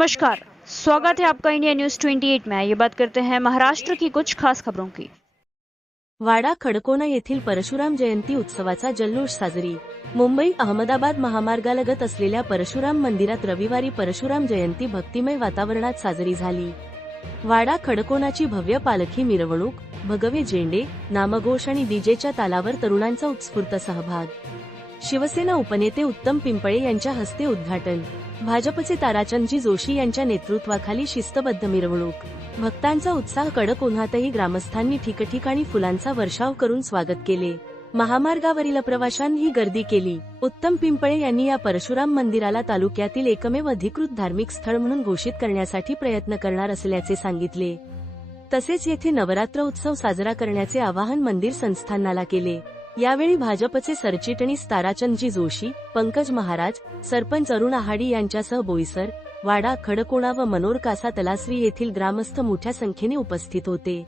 नमस्कार, स्वागत है आपका इंडिया न्यूज 28 में। ये बात करते हैं महाराष्ट्र की कुछ खास खबरों की। वाडा खडकोना येथील परशुराम जयंती उत्सवाचा जल्लोष साजरी। मुंबई अहमदाबाद महामार्गालगत असलेल्या परशुराम मंदिरात रविवारी परशुराम जयंती भक्तिमय वातावरणात साजरी झाली। वाडा खडकोनाची भव्य पालखी मिरवणूक, भगवे झेंडे, नामघोष आणि डीजेच्या तालावर तरुणांचा उत्स्फूर्त सहभाग। शिवसेना उपनेते उत्तम पिंपळे यांच्या हस्ते उद्घाटन। भाजपचे ताराचंदजी जोशी यांच्या नेतृत्वाखाली शिस्तबद्ध मिरवणूक। भक्तांचा उत्साह कडक उन्हातही ग्रामस्थांनी ठिकठिकाणी फुलांचा वर्षाव करून स्वागत केले। महामार्गावरील प्रवाशांनी गर्दी केली। उत्तम पिंपळे यांनी या परशुराम मंदिराला तालुक्यातील एकमेव अधिकृत धार्मिक स्थळ म्हणून घोषित करण्यासाठी प्रयत्न करणार असल्याचे सांगितले। तसेच येथे नवरात्र उत्सव साजरा करण्याचे आवाहन मंदिर संस्थानाला केले। यावेळी भाजपचे सरचिटणीस ताराचंदजी जोशी, पंकज महाराज, सरपंच अरुण आहाडी यांच्यासह बोईसर, वाडा खडकोना व मनोर कासा तलासरी येथील ग्रामस्थ मोठ्या संख्येने उपस्थित होते।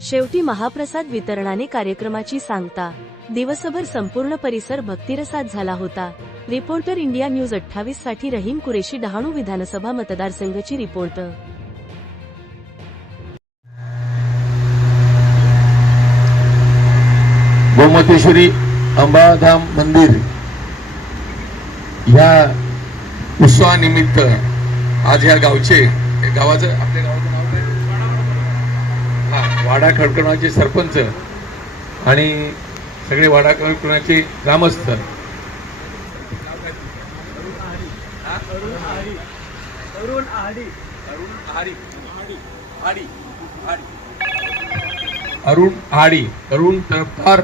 शेवटी महाप्रसाद वितरणाने कार्यक्रमाची सांगता। दिवसभर संपूर्ण परिसर भक्तिरसात झाला होता। रिपोर्टर इंडिया न्यूज 28 साठी रहीम कुरेशी, डहाणू विधानसभा मतदारसंघाची रिपोर्टर। गोमतेश्वरी अंबाधाम मंदिर या उत्सवानिमित्त आज या गावचे गावाचं आपल्या गावाचं नाव काय? वाडा खडकोनाचे सरपंच आणि सगळे वाडा खडकोनाचे ग्रामस्थ अरुण तरफदार,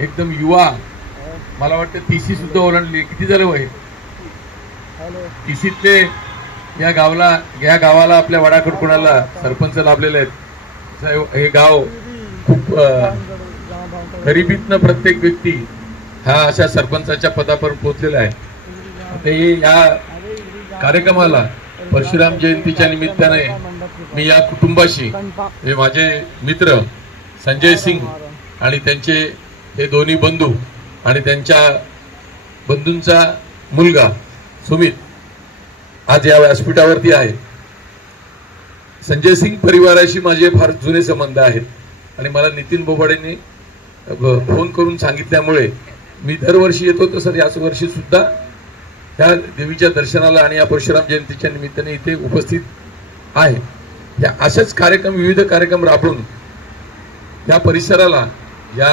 एकदम युवा, मला वाटतं 30 सुद्धा ओलांडले। किती झाले वय? 30तले या गावाला आपल्या वाडा खडकोनाला सरपंच लाभलेले आहेत। हे गाव खूप गरिबीतनं प्रत्येक व्यक्ती हा अशा सरपंचाच्या पदावर पोहोचलेला आहे। ते या कार्यक्रमाला परशुराम जयंतीच्या निमित्ताने मी या कुटुंबाशी, हे माझे मित्र संजय सिंग आणि त्यांचे हे दोन्ही बंधू आणि त्यांच्या बंधूंचा मुलगा सुमित आज या व्यासपीठावरती आहे। संजय सिंग परिवाराशी माझे फार जुने संबंध आहेत आणि मला नितीन बोबाडेंनी फोन करून सांगितल्यामुळे मी दरवर्षी येतो, तसं याच वर्षी सुद्धा त्या देवीच्या दर्शनाला आणि या परशुराम जयंतीच्या निमित्ताने इथे उपस्थित आहे। या असेच कार्यक्रम, विविध कार्यक्रम राबवून या परिसराला, या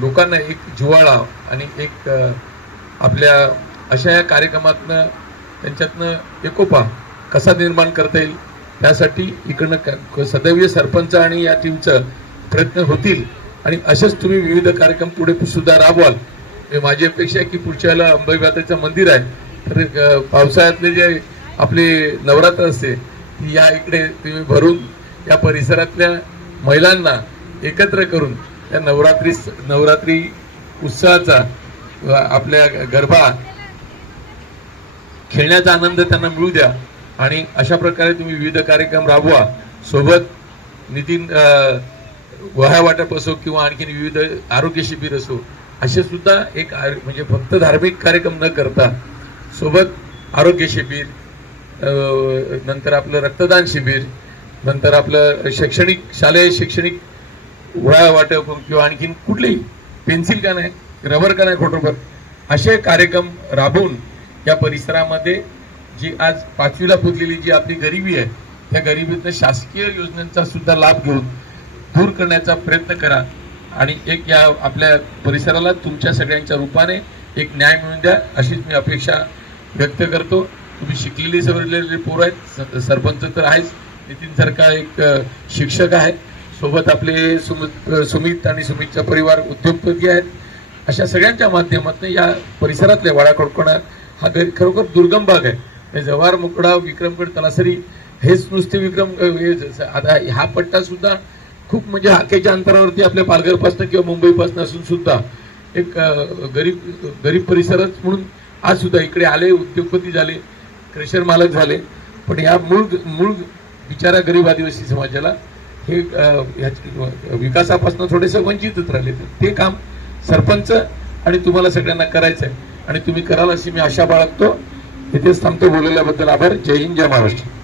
लोकांना एक जिव्हाळा आणि एक आपल्या अशा या कार्यक्रमातनं त्यांच्यातनं एकोपा कसा निर्माण करता येईल त्यासाठी इकडनं सदैव सरपंच आणि या टीमचं प्रयत्न होतील आणि असेच तुम्ही विविध कार्यक्रम पुढे सुद्धा राबवाल। माझी अपेक्षा आहे की पुढच्या वेळेला अंबाबाईचं मंदिर आहे, तर पावसाळ्यातले जे आपले नवरात्र असते या इकडे तुम्ही भरून या परिसरातल्या महिलांना एकत्र करून त्या नवरात्री उत्सवाचा आपल्या गरबा खेळण्याचा आनंद त्यांना मिळू द्या आणि अशा प्रकारे तुम्ही विविध कार्यक्रम राबवा। सोबत नितीन वह्या वाटप असो किंवा आणखी विविध आरोग्य शिबिर असो, असे सुद्धा एक म्हणजे फक्त धार्मिक कार्यक्रम न करता सोबत आरोग्य शिबिर, नंतर आपलं रक्तदान शिबिर, नंतर आपलं शालेय शैक्षणिक वह्या वाटप किंवा आणखीन कुठलेही पेन्सिल का नाही, रबर का नाही, खोटरबर असे कार्यक्रम राबवून या परिसरामध्ये जी आज 5वीला पोचलेली जी आपली गरिबी आहे त्या गरिबीतनं शासकीय योजनांचा सुद्धा लाभ घेऊन दूर करण्याचा प्रयत्न करा आणि एक या आपल्या परिसराला तुमच्या सगळ्यांच्या रूपाने एक न्याय मिळून द्या अशीच मी अपेक्षा व्यक्त करतो। तुम्ही शिकलेली सवरलेले पोर आहेत, सरपंच तर आहेच, नितीन सारखा एक शिक्षक आहे, सोबत आपले सुमित आणि सुमितचा परिवार उद्योगपती आहेत। अशा सगळ्यांच्या माध्यमातून या परिसरातल्या वाडा खडकोना हा खरोखर दुर्गम भाग आहे। जव्हार, मुकडा, विक्रमगड, तलासरी हेच नुसते आता हा पट्टा सुद्धा खूप म्हणजे हाकेच्या अंतरावरती आपल्या पालघरपासून किंवा मुंबईपासून असून सुद्धा एक गरीब परिसरच म्हणून आज सुद्धा इकडे आले, उद्योगपती झाले, क्रेशर मालक झाले, पण या मूळ बिचारा गरीब आदिवासी समाजाला हे विकासापासून थोडेसे वंचितच राहिले। ते काम सरपंच आणि तुम्हाला सगळ्यांना करायचं आहे आणि तुम्ही कराल अशी मी आशा बाळगतो। इथेच थांबतो. बोललेल्याबद्दल आभार. जय हिंद, जय महाराष्ट्र.